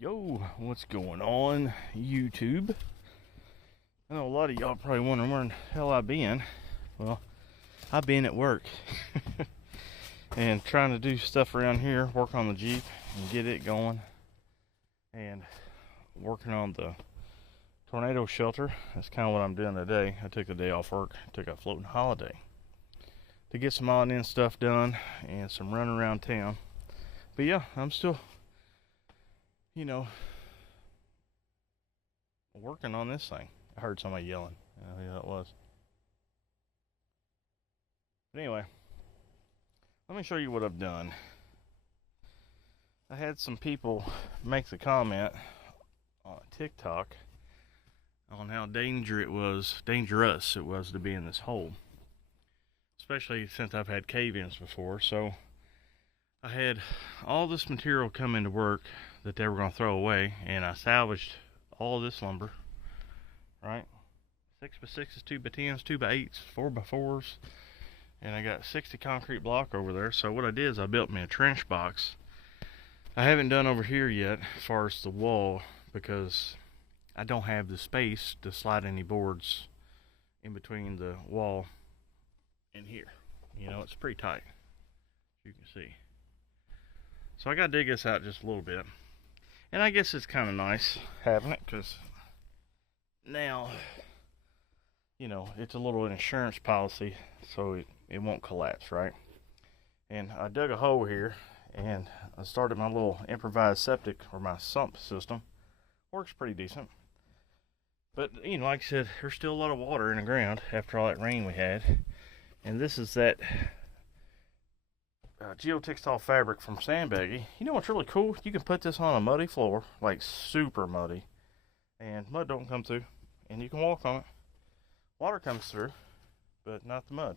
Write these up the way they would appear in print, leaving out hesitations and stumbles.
Yo, what's going on, YouTube? I know a lot of y'all probably wondering where the hell I've been. Well, I've been at work and trying to do stuff around here, work on the Jeep and get it going, and working on the tornado shelter. That's kind of what I'm doing today. I took the day off work, took a floating holiday to get some odd end stuff done and some run around town. But yeah, I'm still, working on this thing. I heard somebody yelling. I don't know who that was. But anyway, let me show you what I've done. I had some people make the comment on TikTok on how dangerous it was to be in this hole. Especially since I've had cave-ins before. So I had all this material come into work that they were going to throw away, and I salvaged all this lumber, right? 6x6s, 2x10s, 2x8s, 4x4s, and I got 60 concrete block over there. So what I did is I built me a trench box. I haven't done over here yet as far as the wall because I don't have the space to slide any boards in between the wall and here. It's pretty tight, as you can see. So I gotta dig this out just a little bit. And I guess it's kind of nice having it because now, it's a little insurance policy so it won't collapse, right? And I dug a hole here and I started my little improvised septic or my sump system. Works pretty decent. But, like I said, there's still a lot of water in the ground after all that rain we had. And this is that geotextile fabric from Sandbaggy. You know what's really cool? You can put this on a muddy floor, like super muddy, and mud don't come through, and you can walk on it. Water comes through, but not the mud.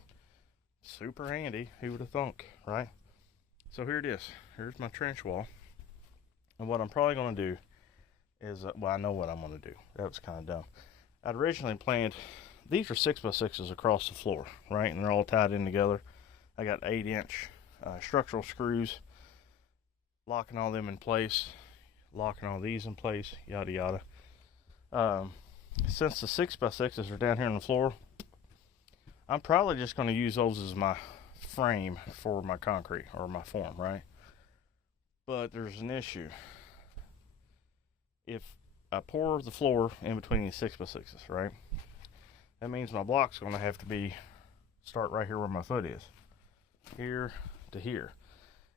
Super handy. Who would have thunk, right? So here it is. Here's my trench wall. And what I'm probably going to do is, I know what I'm going to do. That was kind of dumb. I'd originally planned, these are 6x6s across the floor, right? And they're all tied in together. I got 8-inch structural screws, locking all them in place, locking all these in place, yada yada. Since the 6x6s are down here on the floor, I'm probably just going to use those as my frame for my concrete or my form, right? But there's an issue. If I pour the floor in between these 6x6s, right, that means my block's going to have to start right here where my foot is, here to here,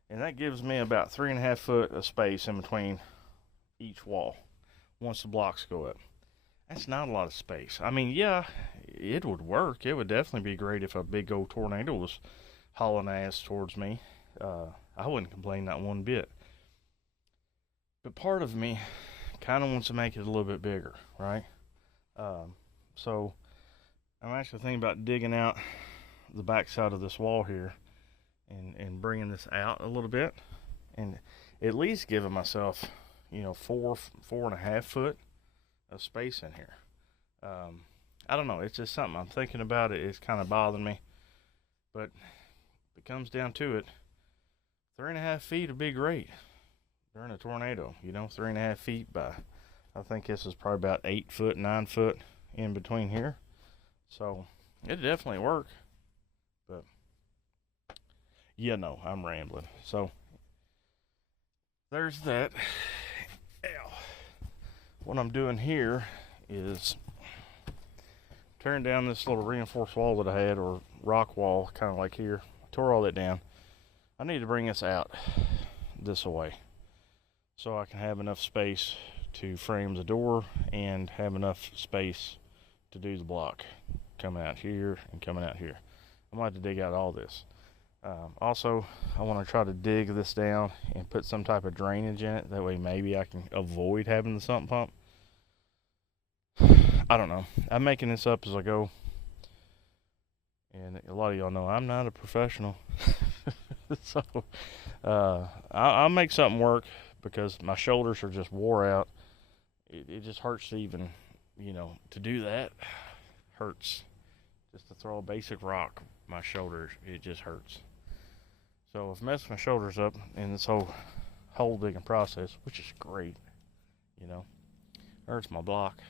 and that gives me about 3.5 foot of space in between each wall once the blocks go up. That's not a lot of space. I mean, yeah, it would work. It would definitely be great if a big old tornado was hauling ass towards me. I wouldn't complain not one bit. But part of me kind of wants to make it a little bit bigger, right? So I'm actually thinking about digging out the back side of this wall here and bringing this out a little bit and at least giving myself, 4.5 foot of space in here. I don't know. It's just something I'm thinking about. It's kind of bothering me. But if it comes down to it, 3.5 feet would be great during a tornado. 3.5 feet by, I think this is probably about 8 foot, 9 foot in between here. So it'd definitely work. But I'm rambling. So there's that. Ow. What I'm doing here is tearing down this little reinforced wall that I had, or rock wall, kind of like here. Tore all that down. I need to bring this out this way so I can have enough space to frame the door and have enough space to do the block coming out here and coming out here. I'm going to have to dig out all this. Also, I want to try to dig this down and put some type of drainage in it. That way maybe I can avoid having the sump pump. I don't know. I'm making this up as I go. And a lot of y'all know I'm not a professional. So I'll make something work because my shoulders are just wore out. It just hurts to even, to do that. Hurts. Just to throw a basic rock, my shoulders, it just hurts. So I've messed my shoulders up in this whole hole digging process, which is great. you know. There's my block.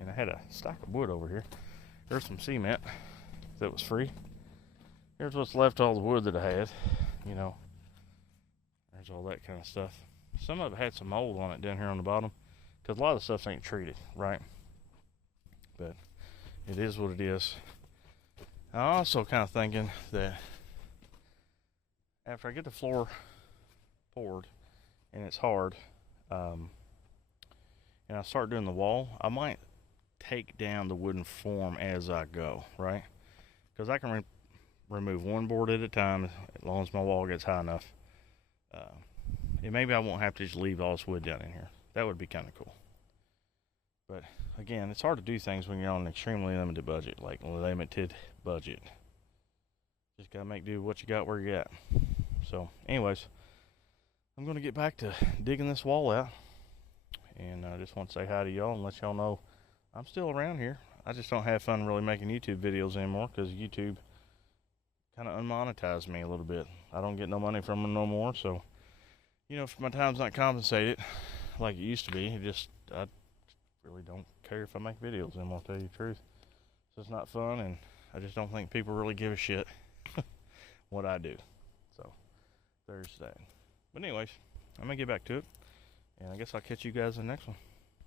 And I had a stack of wood over here. There's some cement that was free. Here's what's left of all the wood that I had, you know. There's all that kind of stuff. Some of it had some mold on it down here on the bottom, because a lot of the stuff ain't treated, right? But it is what it is. I'm also kind of thinking that after I get the floor poured and it's hard, and I start doing the wall, I might take down the wooden form as I go, right? Because I can remove one board at a time as long as my wall gets high enough. And maybe I won't have to just leave all this wood down in here. That would be kind of cool. But again, it's hard to do things when you're on an extremely limited budget, like limited budget. Just gotta make do with what you got where you're at. So, anyways, I'm gonna get back to digging this wall out, and I just want to say hi to y'all and let y'all know I'm still around here. I just don't have fun really making YouTube videos anymore because YouTube kind of unmonetized me a little bit. I don't get no money from them no more, so you know, if my time's not compensated like it used to be, I really don't care if I make videos anymore, to tell you the truth. So it's not fun, and I just don't think people really give a shit what I do. So there's that. But anyways, I'm gonna get back to it, and I guess I'll catch you guys in the next one.